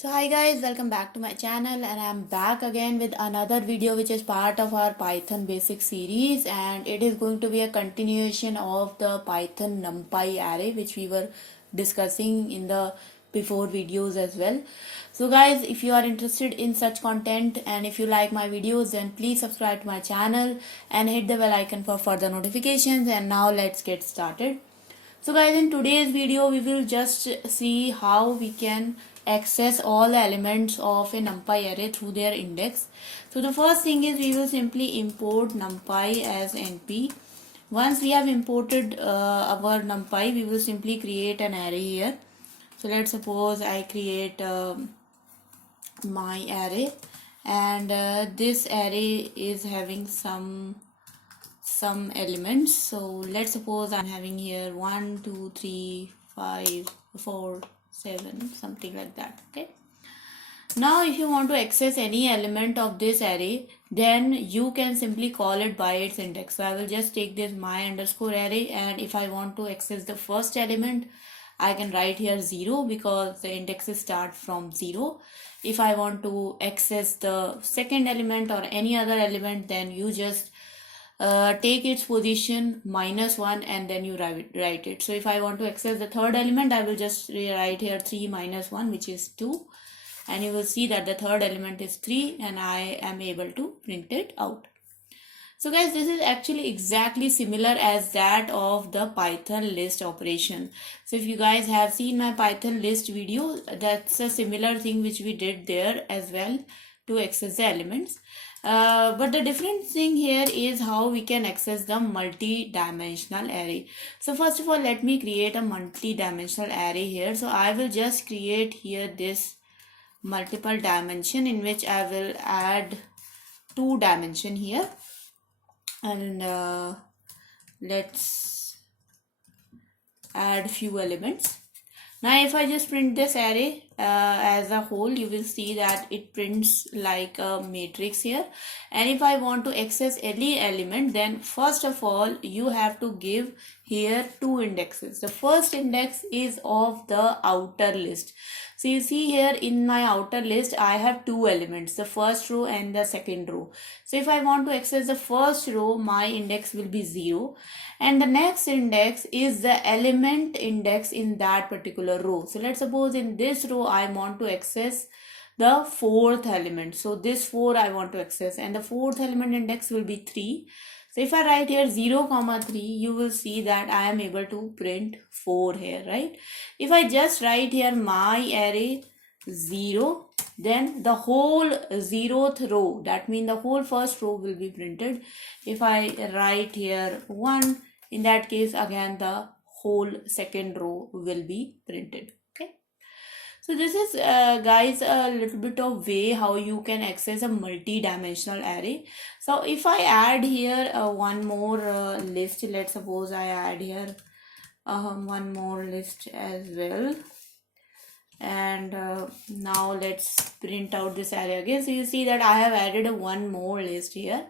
So hi guys, welcome back to my channel, and I'm back again with another video which is part of our Python basic series, and it is going to be a continuation of the Python NumPy array which we were discussing in the before videos as well. So guys, if you are interested in such content and if you like my videos, then please subscribe to my channel and hit the bell icon for further notifications. And now let's get started. So guys, in today's video we will just see how we can access all the elements of a NumPy array through their index. So the first thing is we will simply import NumPy as NP. Once we have imported our NumPy, we will simply create an array here. So let's suppose I create my array, and this array is having some elements. So let's suppose I'm having here 1 2 3 5 4 7, something like that. Okay, now if you want to access any element of this array, then you can simply call it by its index. So I will just take this my underscore array, and if I want to access the first element, I can write here 0 because the indexes start from 0. If I want to access the second element or any other element, then you just take its position -1 and then you write it. So if I want to access the third element, I will just rewrite here 3 minus 1, which is 2, and you will see that the third element is 3, and I am able to print it out. So guys, this is actually exactly similar as that of the Python list operation. So if you guys have seen my Python list video, that's a similar thing which we did there as well to access the elements. But the different thing here is how we can access the multi-dimensional array. So first of all, let me create a multi-dimensional array here. So I will just create here this multiple dimension in which I will add 2 dimension here, and let's add few elements. Now if I just print this array as a whole, you will see that it prints like a matrix here. And if I want to access any element, then first of all you have to give here 2 indexes. The first index is of the outer list. So you see here in my outer list I have 2 elements, the first row and the second row. So if I want to access the first row, my index will be 0, and the next index is the element index in that particular row. So let's suppose in this row I want to access the 4th element. So this 4 I want to access, and the 4th element index will be 3. So if I write here 0, 3, you will see that I am able to print 4 here, right? If I just write here my array 0, then the whole 0th row, that means the whole first row, will be printed. If I write here 1, in that case again the whole second row will be printed. Okay, so this is guys a little bit of way how you can access a multi-dimensional array. So if I add here one more list, let's suppose I add here one more list as well, and now let's print out this array again. So you see that I have added one more list here.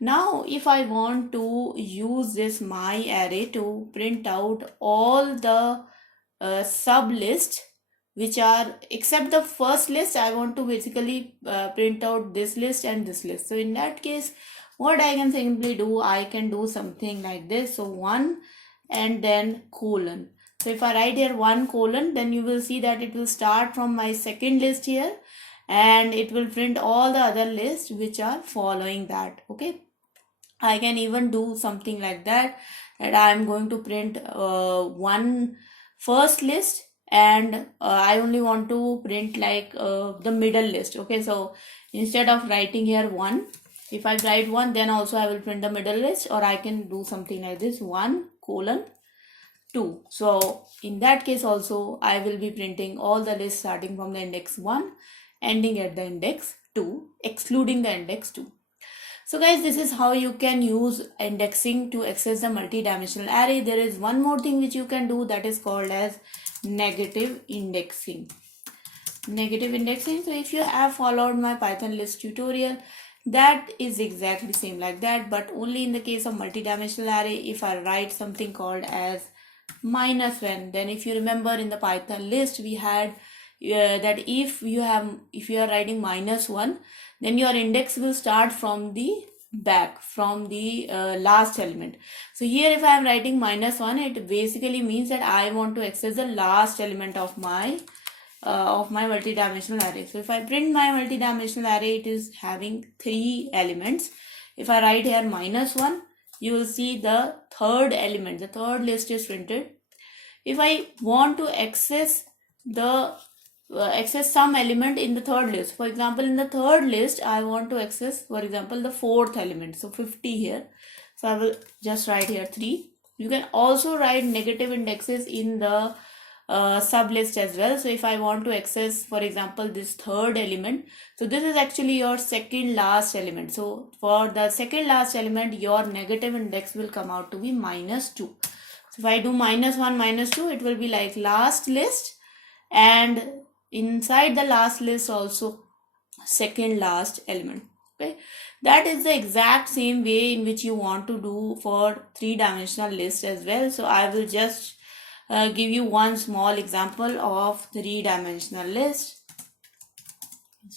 Now if I want to use this my array to print out all the sub list which are, except the first list, I want to basically print out this list and this list. So in that case, what I can simply do, I can do something like this. So 1 and then colon. So if I write here 1 colon, then you will see that it will start from my second list here, and it will print all the other lists which are following that. Okay, I can even do something like that I am going to print one first list, and I only want to print like the middle list. Okay, so instead of writing here 1, if I write 1, then also I will print the middle list, or I can do something like this 1 colon 2. So in that case also I will be printing all the lists starting from the index 1 ending at the index 2, excluding the index 2. So guys, this is how you can use indexing to access the multi-dimensional array. There is one more thing which you can do, that is called as negative indexing. Negative indexing. So if you have followed my Python list tutorial, that is exactly same like that, but only in the case of multi-dimensional array, if I write something called as -1, then if you remember in the Python list we had that if you are writing -1, then your index will start from the back, from the last element. So here if I am writing -1, it basically means that I want to access the last element of my multidimensional array. So if I print my multidimensional array, it is having 3 elements. If I write here -1, you will see the third element, the third list is printed. If I want to access some element in the third list, for example, in the third list I want to access, for example, the fourth element, so 50 here. So I will just write here 3. You can also write negative indexes in the sublist as well. So if I want to access, for example, this third element, so this is actually your second last element. So for the second last element, your negative index will come out to be -2. So if I do -1, -2, it will be like last list, and inside the last list also second last element. Okay, that is the exact same way in which you want to do for 3-dimensional list as well. So I will just give you one small example of 3-dimensional list,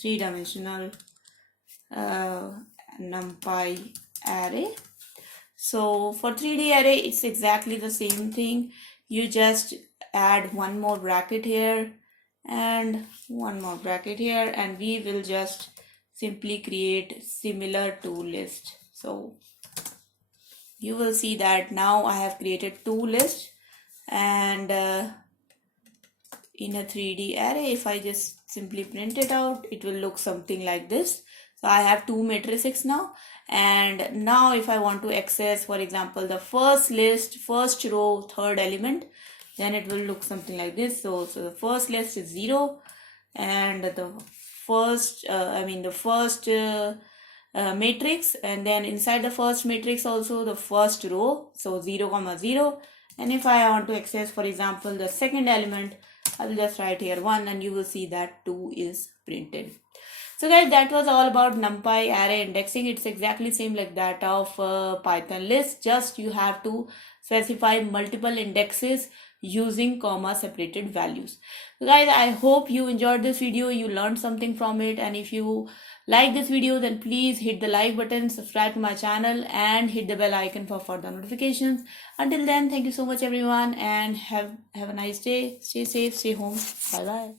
3-dimensional NumPy array. So for 3D array, it's exactly the same thing. You just add one more bracket here and one more bracket here, and we will just simply create similar to list. So you will see that now I have created 2 lists, and in a 3D array, if I just simply print it out, it will look something like this. So I have 2 matrices now, and now if I want to access, for example, the first list, first row, third element, then it will look something like this. So the first list is 0, and the first matrix, and then inside the first matrix also the first row, so 0, 0. And if I want to access, for example, the second element, I will just write here 1, and you will see that 2 is printed. So guys, that was all about NumPy array indexing. It's exactly same like that of Python list, just you have to specify multiple indexes using comma separated values. So guys, I hope you enjoyed this video, you learned something from it, and if you like this video, then please hit the like button, subscribe to my channel, and hit the bell icon for further notifications. Until then, thank you so much everyone, and have a nice day. Stay safe, stay home. Bye bye.